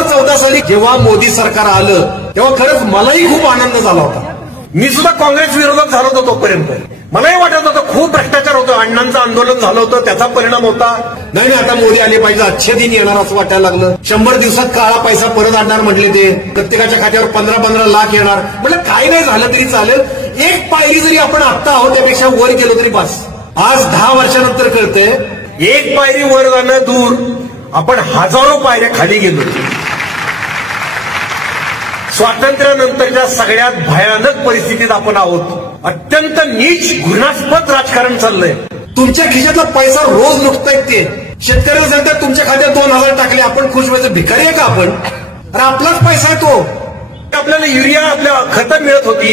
2014 साली जेव्हा मोदी सरकार आलं तेव्हा खरंच मलाही खूप आनंद झाला होता. मी सुद्धा काँग्रेस विरोधात झालो होतो तोपर्यंत. मलाही वाटत होतं खूप भ्रष्टाचार होतो, अण्णांचं आंदोलन झालं होतं, त्याचा परिणाम होता. नाही आता मोदी आले पाहिजे, अच्छे दिन येणार असं वाटायला लागलं. 100 दिवसात काळा पैसा परत आणणार म्हटले ते, प्रत्येकाच्या खात्यावर 15-15 लाख येणार. म्हटलं काय नाही झालं तरी चालेल, एक पायरी जरी आपण आत्ता आहोत त्यापेक्षा वर गेलो तरी बस. आज 10 वर्षानंतर कळतंय एक पायरी वर जाणं दूर, आपण हजारो पायऱ्या खाली गेलो. स्वातंत्र्यानंतरच्या सगळ्यात भयानक परिस्थितीत आपण आहोत. अत्यंत नीच घृणास्पद राजकारण चाललंय. तुमच्या खिशातला पैसा रोज लुटतायत ते. शेतकऱ्याला सांगतात तुमच्या खात्यात 2000 टाकले, आपण खुश व्हायचं? भिकारी आहे का आपण? अरे आपलाच पैसा आहे तो. आपल्याला युरिया आपल्या खतं मिळत होती.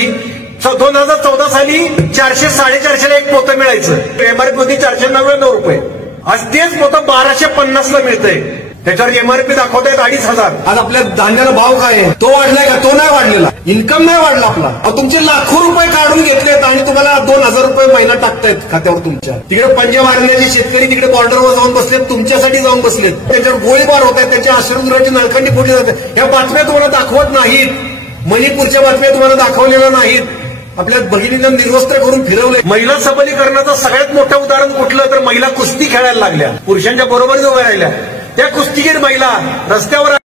2014 साली 400-450 एक पोतं मिळायचं. एमआरपी होती 499 रुपये. आज तेच पोतं 1250 ला मिळतंय. त्याच्यावर एमआरपी दाखवतायत 2500. आज आपल्या धान्याला भाव काय आहे? तो वाढलाय का? तो नाही वाढलेला. इन्कम नाही वाढला आपला. तुमचे लाखो रुपये काढून घेतलेत आणि तुम्हाला 2000 रुपये महिना टाकतायत खात्यावर तुमच्या. तिकडे पंजाब हरियाणाचे शेतकरी तिकडे बॉर्डरवर जाऊन बसलेत, तुमच्यासाठी जाऊन बसलेत. त्यांच्यावर गोळीबार होत आहेत, त्यांच्या अश्रुधुराची नळखंडी फोडली जाते. ह्या बातम्या तुम्हाला दाखवत नाहीत. मणिपूरच्या बातम्या तुम्हाला दाखवलेल्या नाहीत. आपल्या भगिनींना निर्वस्त्र करून फिरवले. महिला सबलीकरणाचं सगळ्यात मोठं उदाहरण कुठलं तर महिला कुस्ती खेळायला लागल्या, पुरुषांच्या बरोबर उभ्या राहिल्या. त्या कुस्तीगीर महिला रस्त्यावर